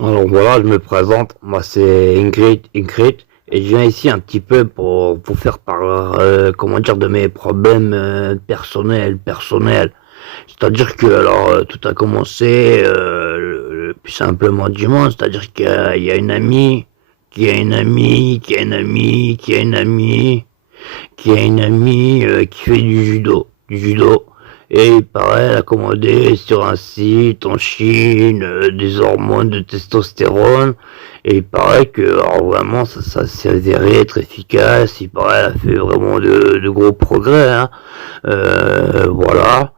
Alors voilà, je me présente, moi c'est Ingrid, et je viens ici un petit peu pour faire part, comment dire, de mes problèmes personnels. C'est-à-dire que tout a commencé le plus simplement du monde, c'est-à-dire qu'il y a une amie, qui a une amie, qui a une amie, qui a une amie, qui a une amie qui fait du judo. Et il paraît, elle a commandé sur un site en Chine des hormones de testostérone. Et il paraît que, alors vraiment, ça s'est avéré être efficace. Il paraît, elle a fait vraiment de gros progrès, hein. Voilà.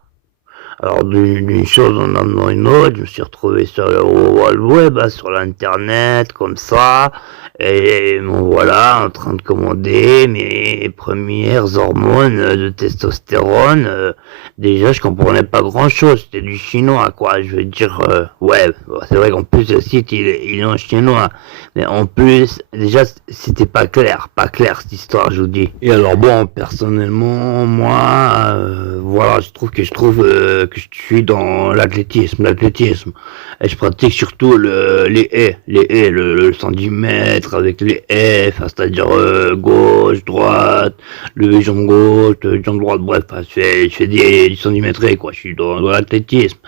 Alors d'une chose en amenant une autre, je me suis retrouvé sur le World Web, hein, sur l'internet, comme ça, et bon voilà, en train de commander mes premières hormones de testostérone. Déjà, je comprenais pas grand-chose, c'était du chinois, quoi. Je veux dire, ouais, c'est vrai qu'en plus le site il est en chinois, mais en plus, déjà, c'était pas clair cette histoire, je vous dis. Et alors bon, personnellement, moi, voilà, que je suis dans l'athlétisme. Et je pratique surtout les 110 mètres avec les F, c'est-à-dire gauche, droite, le jambe gauche, le jambe droite, bref, je fais des 110 mètres, quoi. Je suis dans l'athlétisme.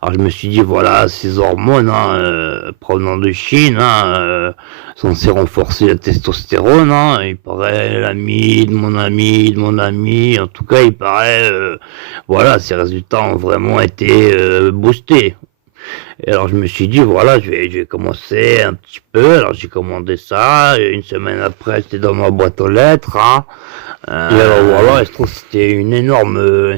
Alors je me suis dit, voilà, ces hormones, hein, provenant de Chine, hein, censées renforcer la testostérone, hein, il paraît l'ami de mon ami, en tout cas il paraît, voilà, ces résultats ont vraiment été boostés. Et alors je me suis dit, voilà, je vais commencer un petit peu, alors j'ai commandé ça, et une semaine après c'était dans ma boîte aux lettres, hein. Et alors voilà, je trouve que c'était une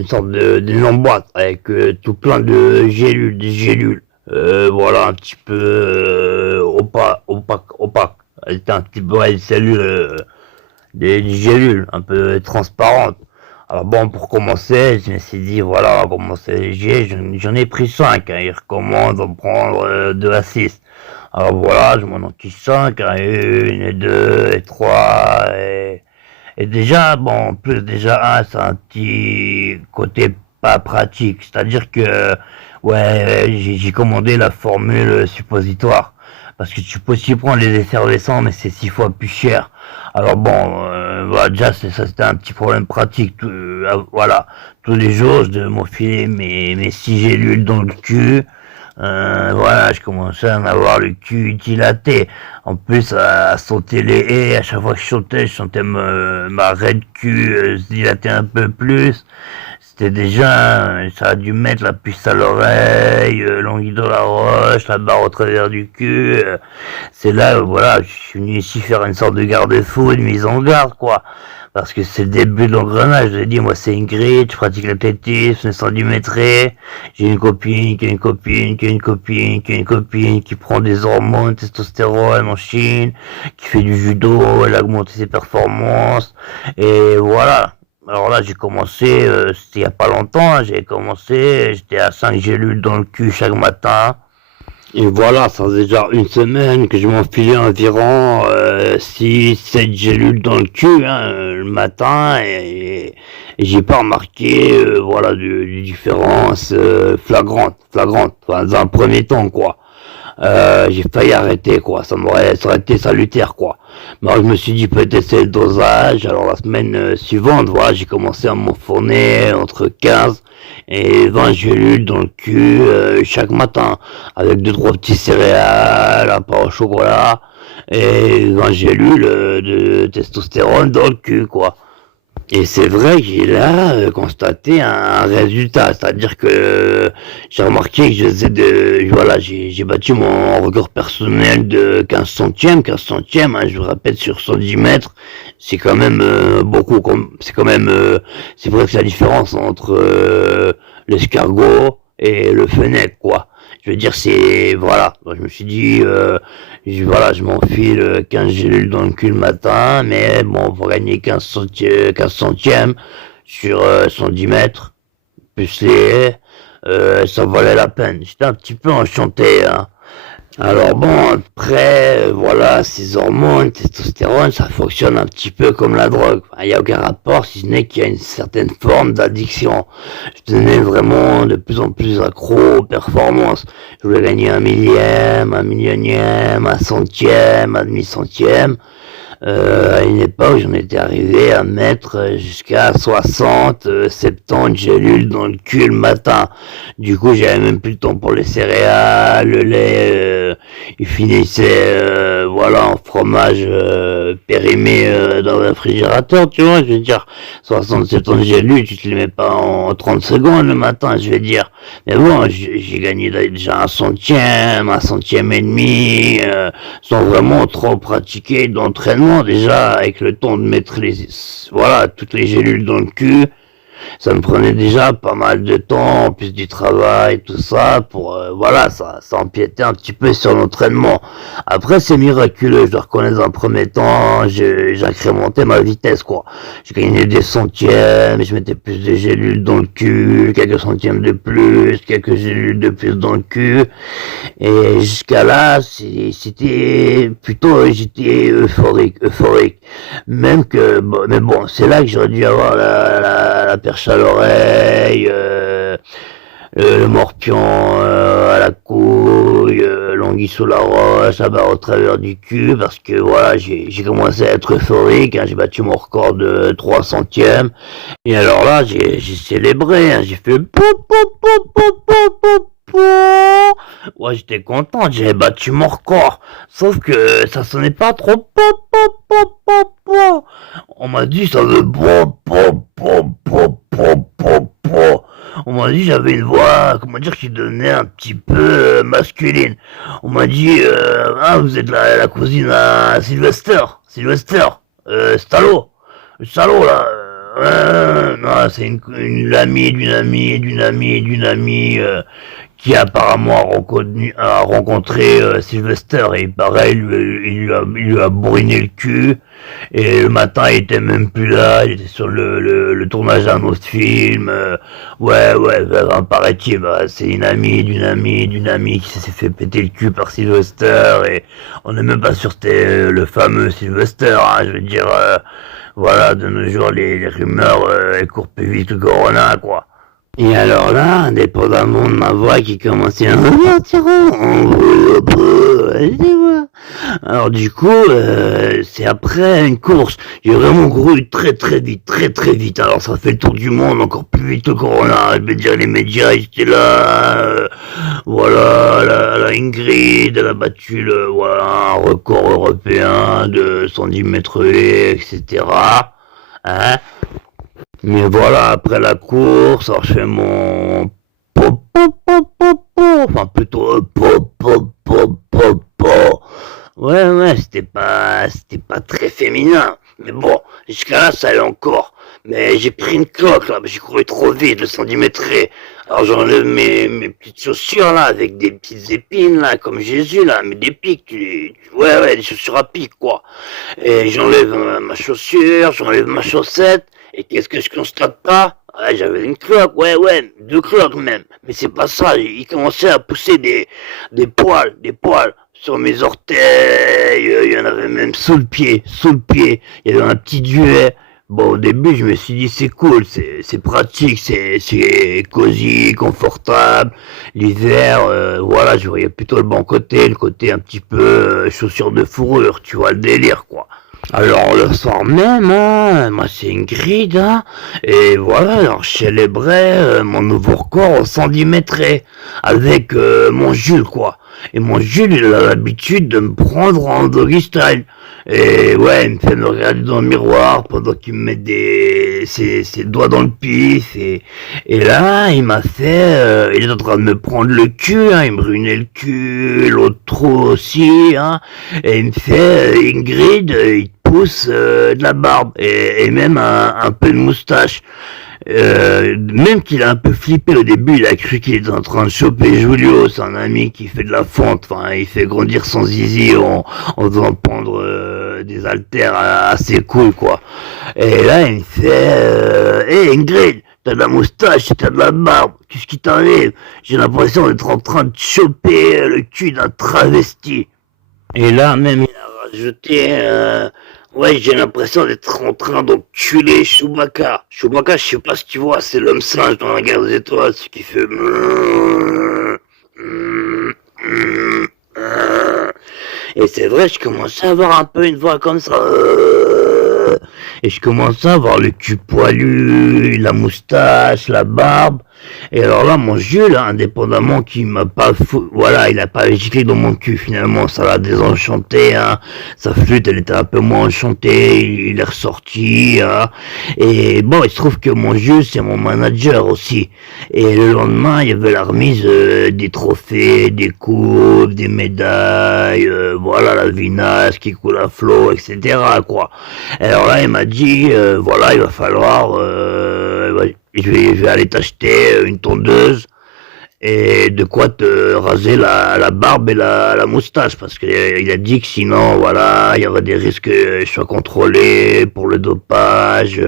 sorte d'énorme boîte avec tout plein de gélules, des gélules. Voilà, un petit peu opaque. Elle était un petit peu, ouais, des cellules, des gélules un peu transparentes. Alors bon, pour commencer, je me suis dit, voilà, on va commencer léger, j'en ai pris 5, hein, il recommande d'en prendre 2 à 6. Alors voilà, je m'en enquille 5, hein, 1 et 2 et 3 et déjà, bon, en plus déjà un, c'est un petit côté pas pratique. C'est-à-dire que, ouais, j'ai commandé la formule suppositoire. Parce que tu peux aussi prendre les effervescents, mais c'est 6 fois plus cher. Alors bon, voilà, déjà, ça c'était un petit problème pratique. Voilà, tous les jours, je devais m'enfiler mes 6 gélules dans le cul. Voilà, je commençais à en avoir le cul dilaté. En plus, à sauter les haies, à chaque fois que je sentais ma raide cul se dilater un peu plus. C'était déjà, ça a dû mettre la puce à l'oreille, l'anguille dans la roche, la barre au travers du cul. C'est là, voilà, je suis venu ici faire une sorte de garde-fou, une mise en garde, quoi. Parce que c'est le début de l'engrenage, je l'ai dit, moi c'est Ingrid, je pratique l'athlétisme, le 110 mètres. J'ai une copine, qui a une copine, qui a une copine, qui a une copine, qui prend des hormones, testostérone en Chine, qui fait du judo, elle a augmenté ses performances, et voilà. Alors là, j'ai commencé, c'était il y a pas longtemps, hein, j'ai commencé, j'étais à 5 gélules dans le cul chaque matin. Et voilà, ça fait déjà une semaine que je m'enfilais environ 6-7 gélules dans le cul, hein, le matin, et j'ai pas remarqué voilà, de différence flagrante, enfin, dans un premier temps, quoi. J'ai failli arrêter, quoi. Ça aurait été salutaire, quoi. Mais alors, je me suis dit peut-être c'est le dosage. Alors la semaine suivante, voilà, j'ai commencé à m'enfourner entre 15 et 20 gélules dans le cul chaque matin, avec deux trois petits céréales, un pain au chocolat et 20 gélules de testostérone dans le cul, quoi. Et c'est vrai que j'ai là constaté un résultat, c'est-à-dire que j'ai remarqué que voilà, j'ai battu mon record personnel de 15 centièmes, hein, je vous répète, sur 110 mètres, c'est quand même beaucoup, c'est quand même, c'est vrai que c'est la différence entre l'escargot et le fennec, quoi. Je veux dire, c'est, voilà, je me suis dit, voilà, je m'enfile 15 gélules dans le cul le matin, mais bon, pour gagner 15 centièmes sur 110 mètres, plus les ça valait la peine. J'étais un petit peu enchanté, hein. Alors bon, après, voilà, ces hormones, testostérone, ça fonctionne un petit peu comme la drogue. Il n'y a aucun rapport, si ce n'est qu'il y a une certaine forme d'addiction. Je devenais vraiment de plus en plus accro aux performances. Je voulais gagner un millième, un millionième, un centième, un demi-centième. À une époque, j'en étais arrivé à mettre jusqu'à 60, 70 gélules dans le cul le matin. Du coup, j'avais même plus le temps pour les céréales, le lait, il finissait, voilà, en fromage périmé dans le réfrigérateur, tu vois, je veux dire, 60, 70 gélules, tu te les mets pas en 30 secondes le matin, je vais dire. Mais bon, j'ai gagné déjà un centième et demi, sans vraiment trop pratiquer d'entraînement déjà avec le temps de mettre voilà toutes les gélules dans le cul. Ça me prenait déjà pas mal de temps, en plus du travail, tout ça, pour, voilà, ça empiétait un petit peu sur l'entraînement. Après, c'est miraculeux, je dois reconnaître, dans un premier temps, j'ai incrémenté ma vitesse, quoi. J'ai gagné des centièmes, je mettais plus de gélules dans le cul, quelques centièmes de plus, quelques gélules de plus dans le cul, et jusqu'à là, c'était plutôt, j'étais euphorique. Même que, bon, mais bon, c'est là que j'aurais dû avoir la perche à l'oreille, le morpion à la couille, l'anguille sous la roche, la barre au travers du cul, parce que voilà, j'ai commencé à être euphorique, hein, j'ai battu mon record de 3 centièmes, et alors là, j'ai célébré, hein, j'ai fait pou pou pou pou pou pou pou. Ouais, j'étais content, j'avais battu mon record, sauf que ça sonnait pas trop pou pou pou pou pou. On m'a dit ça veut pou pou pou pou pou pou pou. On m'a dit j'avais une voix, comment dire, qui devenait un petit peu masculine. On m'a dit, ah, vous êtes la cousine à Sylvester, Stallo, le salaud là. Non, c'est une amie d'une amie qui apparemment a rencontré Sylvester et pareil, il lui a bourriné le cul. Et le matin, il était même plus là, il était sur le tournage d'un autre film. Ouais, paraît-il, bah, c'est une amie d'une amie qui s'est fait péter le cul par Sylvester. Et on n'est même pas sûr que c'était le fameux Sylvester, hein, je veux dire, voilà, de nos jours, les rumeurs, elles courent plus vite que le corona, quoi. Et alors là, indépendamment de ma voix qui commençait à alors du coup, c'est après une course. J'ai vraiment couru très vite. Alors ça fait le tour du monde, encore plus vite que le corona. Je veux dire, les médias, ils étaient là. Voilà, la Ingrid, elle a battu voilà, un record européen de 110 mètres haies, etc. Hein? Mais voilà, après la course, alors je fais mon enfin plutôt ouais, c'était pas très féminin. Mais bon, jusqu'à là, ça allait encore. Mais j'ai pris une cloque, là, j'ai couru trop vite, le centimétré. Alors j'enlève mes petites chaussures, là, avec des petites épines, là, comme Jésus, là, mais des pics, ouais, des chaussures à pics, quoi. Et j'enlève ma chaussure, j'enlève ma chaussette, et qu'est-ce que je constate pas? Ouais, j'avais une cloque, ouais, 2 cloques même. Mais c'est pas ça, il commençait à pousser des poils sur mes orteils, il y en avait même sous le pied, il y avait un petit duet. Bon, au début, je me suis dit, c'est cool, c'est pratique, c'est cosy, confortable. L'hiver, voilà, je voyais plutôt le bon côté, le côté un petit peu chaussures de fourrure, tu vois, le délire, quoi. Alors le soir même, hein, moi c'est Ingrid, hein, et voilà, alors je célébrais mon nouveau record au 110 mètres avec mon Jules, quoi. Et mon Jules, il a l'habitude de me prendre en doggy style. Et ouais, il me fait me regarder dans le miroir pendant qu'il me met ses doigts dans le pif. Et là, il m'a fait, il est en train de me prendre le cul, hein, il me brunait le cul, l'autre trou aussi, hein. Et il me fait, Ingrid, il te pousse de la barbe et même un peu de moustache. Même qu'il a un peu flippé au début, il a cru qu'il était en train de choper Julio, c'est un ami qui fait de la fonte, enfin il fait grandir son zizi en faisant pendre des haltères assez cool, quoi. Et là il me fait Ingrid, T'as de la moustache et t'as de la barbe. Qu'est-ce qui t'arrive? J'ai l'impression d'être en train de choper le cul d'un travesti. Et là, même, il a rajouté, ouais, j'ai l'impression d'être en train d'enculer Chewbacca. Chewbacca, je sais pas si tu vois, c'est l'homme singe dans la guerre des étoiles, ce qui fait... Et c'est vrai, je commençais à avoir un peu une voix comme ça. Et je commençais à avoir le cul poilu, la moustache, la barbe. Et alors là, mon Jules, indépendamment qu'il m'a pas voilà, il a pas giclé dans mon cul, finalement, ça l'a désenchanté, hein. Sa flûte, elle était un peu moins enchantée, il est ressorti, hein. Et bon, il se trouve que mon Jules, c'est mon manager aussi. Et le lendemain, il y avait la remise des trophées, des coupes, des médailles, voilà, la vinasse qui coule à flot, etc., quoi. Et alors là, il m'a dit, voilà, il va falloir, je vais aller t'acheter une tondeuse et de quoi te raser la barbe et la moustache, parce qu'il a dit que sinon, voilà, il y aurait des risques que je sois contrôlé pour le dopage,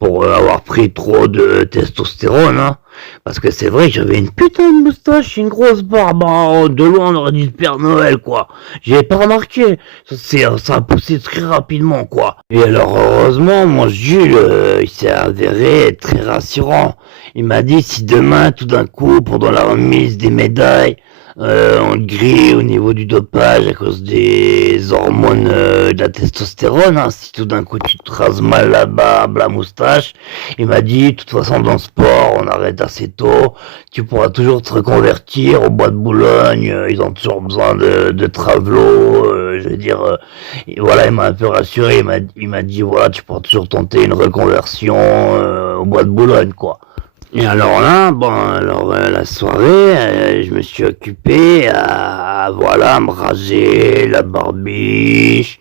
pour avoir pris trop de testostérone, hein. Parce que c'est vrai que j'avais une putain de moustache, une grosse barbe, hein. De loin on aurait dit le Père Noël, quoi. J'avais pas remarqué, ça a poussé très rapidement, quoi. Et alors heureusement, mon Jules, il s'est avéré très rassurant. Il m'a dit si demain, tout d'un coup, pendant la remise des médailles, on te grille au niveau du dopage à cause des hormones de la testostérone, hein, si tout d'un coup tu te rases mal la barbe, la moustache, il m'a dit, de toute façon dans le sport, on arrête assez tôt, tu pourras toujours te reconvertir au bois de Boulogne, ils ont toujours besoin de travelots, je veux dire, et voilà, il m'a un peu rassuré, il m'a dit, voilà, tu pourras toujours tenter une reconversion au bois de Boulogne, quoi. Et alors là, bon, alors la soirée, je me suis occupé voilà, me raser la barbiche,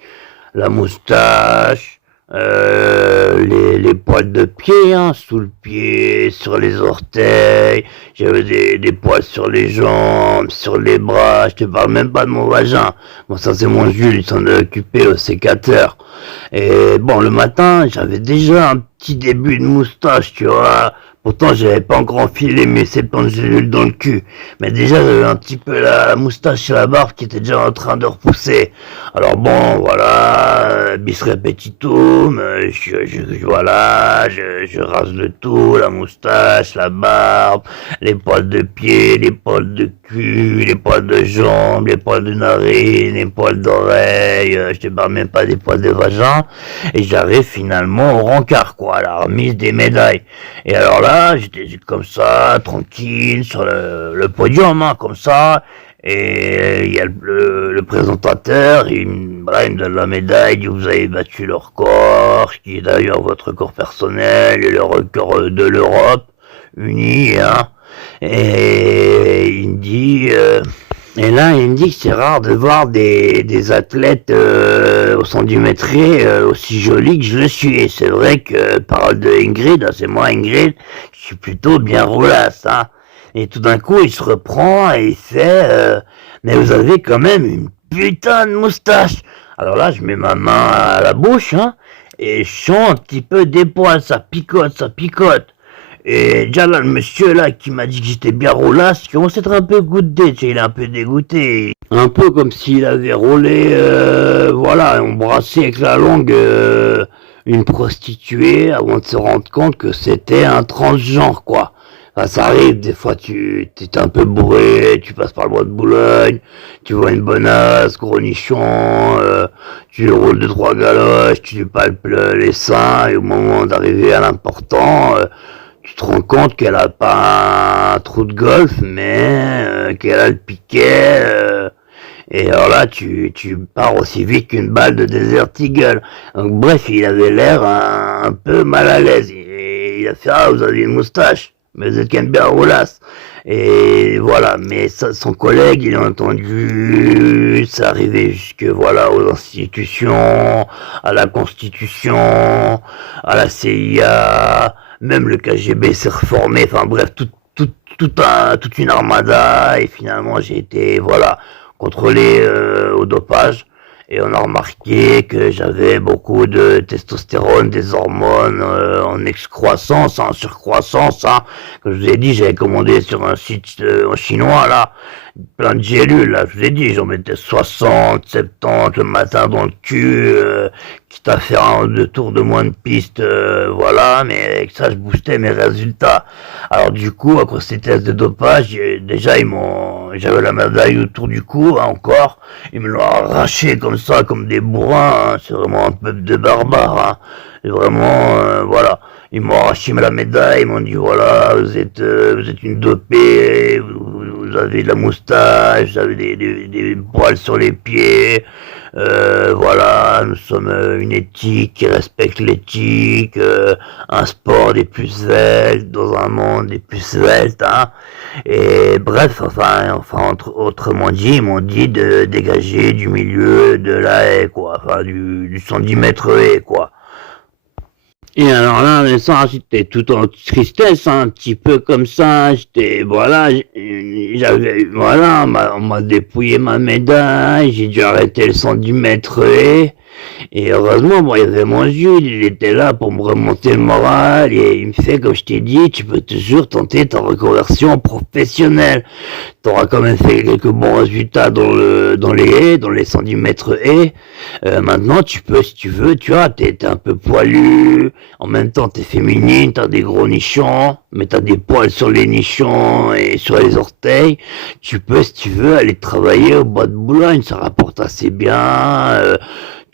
la moustache, les poils de pied, hein, sous le pied, sur les orteils, j'avais des poils sur les jambes, sur les bras, je te parle même pas de mon vagin. Bon, ça c'est mon Jules, il s'en est occupé au sécateur. Et bon, le matin, j'avais déjà un petit début de moustache, tu vois. Pourtant, j'avais pas encore enfilé mes 70 gélules dans le cul. Mais déjà, j'avais un petit peu la moustache et la barbe qui était déjà en train de repousser. Alors bon, voilà, bis repetitum, voilà, je rase le tout, la moustache, la barbe, les poils de pied, les poils de cul, les poils de jambes, les poils de narine, les poils d'oreille, je te parle même pas des poils de vagin. Et j'arrive finalement au rencard, quoi, à la remise des médailles. Et alors là, j'étais comme ça, tranquille, sur le podium, hein, comme ça. Et il y a le présentateur, voilà, il me donne la médaille, il dit vous avez battu le record, qui est d'ailleurs votre record personnel et le record de l'Europe unie, hein. Et il me dit, et là il me dit que c'est rare de voir des athlètes au 110 mètres aussi jolis que je le suis. Et c'est vrai que, parole de Ingrid, c'est moi Ingrid, je suis plutôt bien roulasse, hein. Et tout d'un coup, il se reprend et il fait mais vous avez quand même une putain de moustache. Alors là, je mets ma main à la bouche, hein, et je sens un petit peu des poils, ça picote, ça picote. Et déjà là, le monsieur là qui m'a dit que j'étais bien roulasse, il commence à être un peu goûté, tu sais, il est un peu dégoûté. Un peu comme s'il avait roulé, voilà, embrassé avec la langue une prostituée avant de se rendre compte que c'était un transgenre, quoi. Enfin, ça arrive, des fois tu t'es un peu bourré, tu passes par le bois de Boulogne, tu vois une bonasse, gros nichon, tu lui roules 2-3 galoches, tu lui palpes les seins, et au moment d'arriver à l'important, tu te rends compte qu'elle a pas un trou de golf, mais qu'elle a le piquet, et alors là, tu pars aussi vite qu'une balle de Desert Eagle. Donc bref, il avait l'air un peu mal à l'aise. Et il a fait, ah, vous avez une moustache, mais vous êtes quand même bien roulasse. Et voilà, mais ça, son collègue, il a entendu, ça arrivait jusque, voilà, aux institutions, à la Constitution, à la CIA, même le KGB s'est reformé, enfin bref, toute une armada, et finalement j'ai été, voilà, contrôlé au dopage. Et on a remarqué que j'avais beaucoup de testostérone, des hormones en excroissance, en surcroissance. Hein. Comme je vous ai dit, j'avais commandé sur un site en chinois, là, plein de gélules. Là. Je vous ai dit, j'en mettais 60, 70 le matin dans le cul, quitte à faire un ou deux tours de moins de piste, voilà. Mais avec ça, je boostais mes résultats. Alors du coup, à cause de ces tests de dopage, déjà, j'avais la médaille autour du cou, hein, encore. Ils me l'ont arraché comme ça, comme des bourrins, hein. C'est vraiment un peuple de barbares, hein. Et vraiment, voilà. Ils m'ont arraché la médaille, ils m'ont dit, voilà, vous êtes une dopée, vous avez de la moustache, vous avez des poils sur les pieds, voilà, nous sommes une éthique qui respecte l'éthique, un sport des plus sveltes, dans un monde des plus sveltes, hein. Et bref, autrement dit, ils m'ont dit de dégager du milieu de la haie, quoi, enfin, du 110 mètres haie, quoi. Et alors là, mais ça, j'étais tout en tristesse, hein, un petit peu comme ça, voilà, on m'a dépouillé ma médaille, j'ai dû arrêter le 110 mètres et heureusement, bon, il y avait mon Jules, il était là pour me remonter le moral, et il me fait, comme je t'ai dit, tu peux toujours tenter ta reconversion professionnelle. T'auras quand même fait quelques bons résultats dans les haies, dans les 110 mètres haies. Maintenant, tu peux, si tu veux, tu vois, t'es un peu poilu, en même temps, t'es féminine, t'as des gros nichons, mais t'as des poils sur les nichons et sur les orteils. Tu peux, si tu veux, aller travailler au bois de Boulogne, ça rapporte assez bien,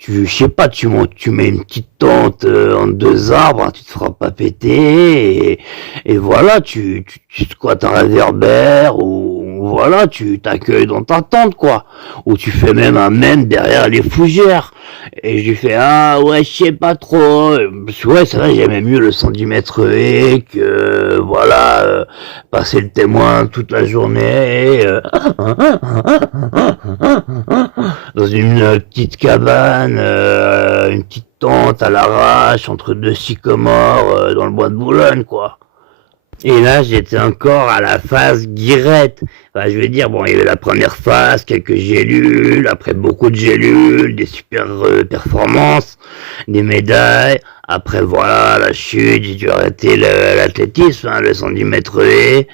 je sais pas, tu mets une petite tente entre deux arbres, hein, tu te feras pas péter, et voilà, tu squattes un réverbère, ou voilà, tu t'accueilles dans ta tente, quoi, ou tu fais même un mème derrière les fougères, et je lui fais, ah ouais, je sais pas trop, parce que ouais, c'est vrai, j'aimais mieux le 110 mètres et que, voilà, passer le témoin toute la journée, dans une petite cabane, une petite tente à l'arrache entre deux sycomores dans le bois de Boulogne, quoi. Et là, j'étais encore à la phase guirette. Enfin, je veux dire, bon, il y avait la première phase, quelques gélules, après beaucoup de gélules, des super performances, des médailles. Après, voilà, la chute, j'ai dû arrêter l'athlétisme, hein, le 110 mètres haies.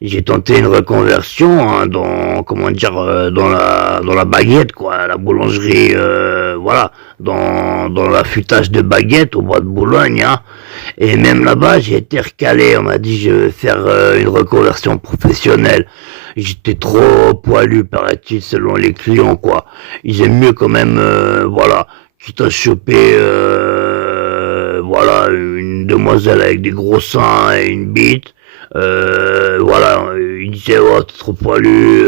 J'ai tenté une reconversion, hein, dans la baguette, quoi, la boulangerie, voilà, dans l'affûtage de baguettes au bois de Boulogne, hein. Et même là-bas, j'ai été recalé. On m'a dit je vais faire une reconversion professionnelle. J'étais trop poilu, paraît-il, selon les clients, quoi. Ils aiment mieux quand même, voilà, quitte à choper, voilà, une demoiselle avec des gros seins et une bite. Voilà, il disait, oh, t'es trop poilu,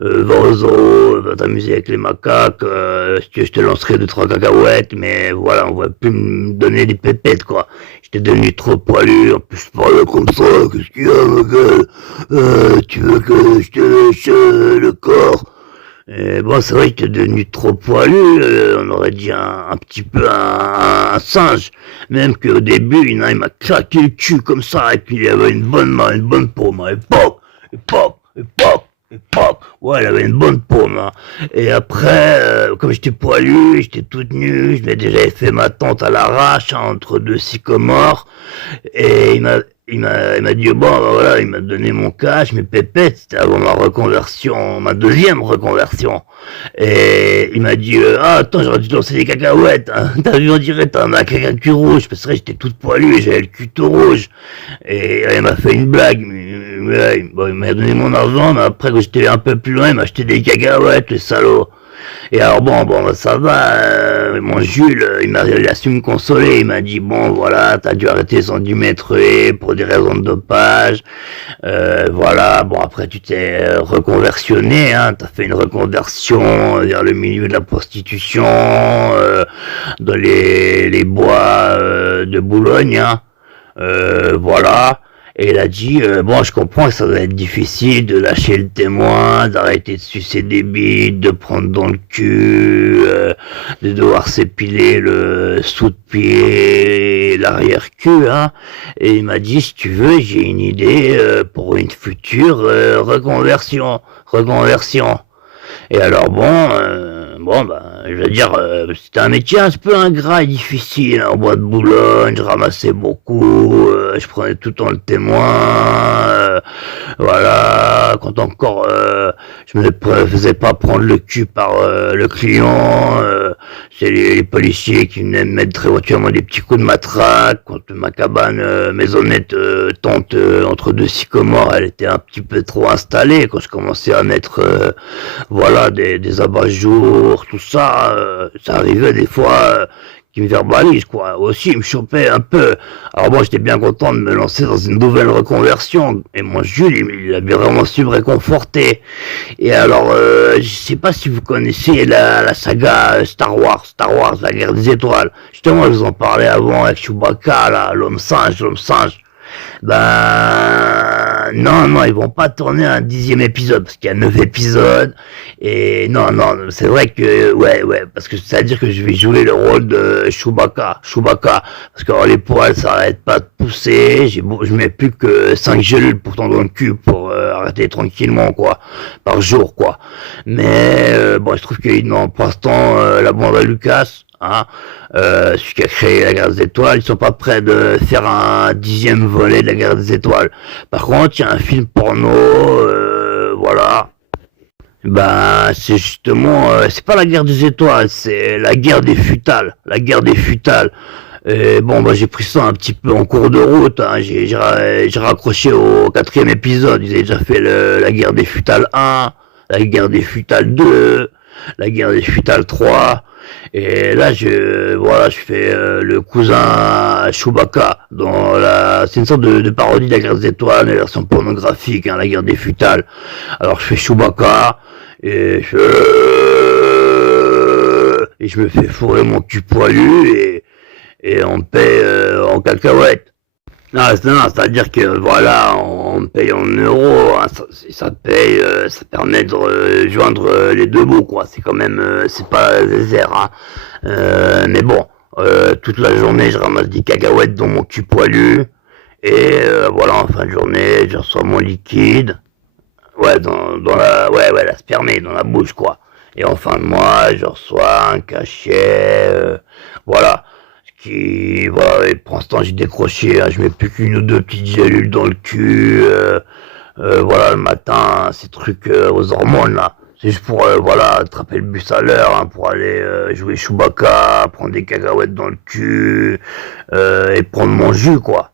va aux zoos, va t'amuser avec les macaques, si tu veux, je te lancerai 2-3 cacahuètes, mais voilà, on va plus me donner des pépettes, quoi. J'étais devenu trop poilu, en plus je parlais comme ça, qu'est-ce qu'il y a, ma gueule, tu veux que je te lèche le corps? Et bon, c'est vrai que t'es devenu trop poilu, on aurait dit un petit peu un singe. Même qu'au début, il m'a claqué le cul comme ça, et puis il avait une bonne main, une bonne paume, et pop, et pop, et pop, et pop. Ouais, il avait une bonne paume, hein. Et après, comme j'étais poilu, j'étais toute nue, je m'ai déjà fait ma tente à l'arrache, hein, entre deux sycomores, et il m'a dit, bon, bah voilà, il m'a donné mon cash, mes pépettes, c'était avant ma reconversion, ma deuxième reconversion. Et il m'a dit, ah, attends, j'aurais dû te lancer des cacahuètes, hein. T'as vu, on dirait, t'as un caca cul rouge, parce que j'étais toute poilue et j'avais le cul tout rouge. Et il m'a fait une blague, mais bon, il m'a donné mon argent, mais après, quand j'étais un peu plus loin, il m'a acheté des cacahuètes, le salaud. Et alors bon, ça va, mon Jules, il a su me consoler, il m'a dit, bon, voilà, t'as dû arrêter 110 mètres pour des raisons de dopage, voilà, bon, après tu t'es reconversionné, hein, t'as fait une reconversion vers le milieu de la prostitution, dans les bois de Boulogne, hein, voilà. Et il a dit, bon, je comprends que ça doit être difficile de lâcher le témoin, d'arrêter de sucer des bites, de prendre dans le cul, de devoir s'épiler le sous-de-pied et l'arrière-cul, hein. Et il m'a dit, si tu veux, j'ai une idée pour une future reconversion. Et alors bon, Bon, ben, je veux dire, c'était un métier un peu ingrat et difficile, hein, au bois de Boulogne, je ramassais beaucoup, je prenais tout le temps le témoin, voilà, quand encore je me faisais pas prendre le cul par le client, c'est les policiers qui venaient me mettre très voitureusement des petits coups de matraque, quand ma cabane maisonnette tente entre deux sycomores, elle était un petit peu trop installée, quand je commençais à mettre voilà, des abat-jours, tout ça, ça arrivait des fois qui me verbalise, quoi. Aussi, il me chopait un peu. Alors bon, j'étais bien content de me lancer dans une nouvelle reconversion. Et mon Jules, il avait vraiment su me réconforter. Et alors, je sais pas si vous connaissez la saga Star Wars, la guerre des étoiles. Justement, je vous en parlais avant avec Chewbacca, là, l'homme singe. Ben non, ils vont pas tourner un 10e épisode parce qu'il y a 9 épisodes et non, c'est vrai que ouais, parce que c'est à dire que je vais jouer le rôle de Chewbacca, parce que les poils ça arrête pas de pousser, je mets plus que 5 gélules pourtant dans le cul pour arrêter tranquillement quoi, par jour quoi. Mais bon, je trouve que non, pour l'instant la bande à Lucas. Hein, celui qui a créé la guerre des étoiles, ils sont pas prêts de faire un 10e volet de la guerre des étoiles. Par contre, il y a un film porno, voilà. Ben, c'est justement, c'est pas la guerre des étoiles, c'est la guerre des futales, Et bon, bah j'ai pris ça un petit peu en cours de route. Hein. J'ai raccroché au 4e épisode. Ils avaient déjà fait la guerre des futales 1, la guerre des futales 2, la guerre des futales 3. Et là, je fais le cousin Chewbacca c'est une sorte de parodie de la guerre des étoiles, une version pornographique, hein, la guerre des futales. Alors je fais Chewbacca et je me fais fourrer mon cul poilu et on me paye en cacahuètes. Non, c'est-à-dire que voilà, on me paye en euros, hein, ça paye, ça permet de joindre les deux bouts, quoi. C'est quand même, c'est pas zézère, hein. Mais bon, toute la journée, je ramasse des cacahuètes dans mon cul poilu, et voilà, en fin de journée, je reçois mon liquide, ouais, la spermée, dans la bouche, quoi. Et en fin de mois, je reçois un cachet, voilà. Voilà, et pour l'instant, j'ai décroché, hein, je mets plus qu'une ou deux petites gélules dans le cul, voilà, le matin, ces trucs aux hormones, là. C'est juste pour, voilà, attraper le bus à l'heure, hein, pour aller jouer Chewbacca, prendre des cacahuètes dans le cul, et prendre mon jus, quoi.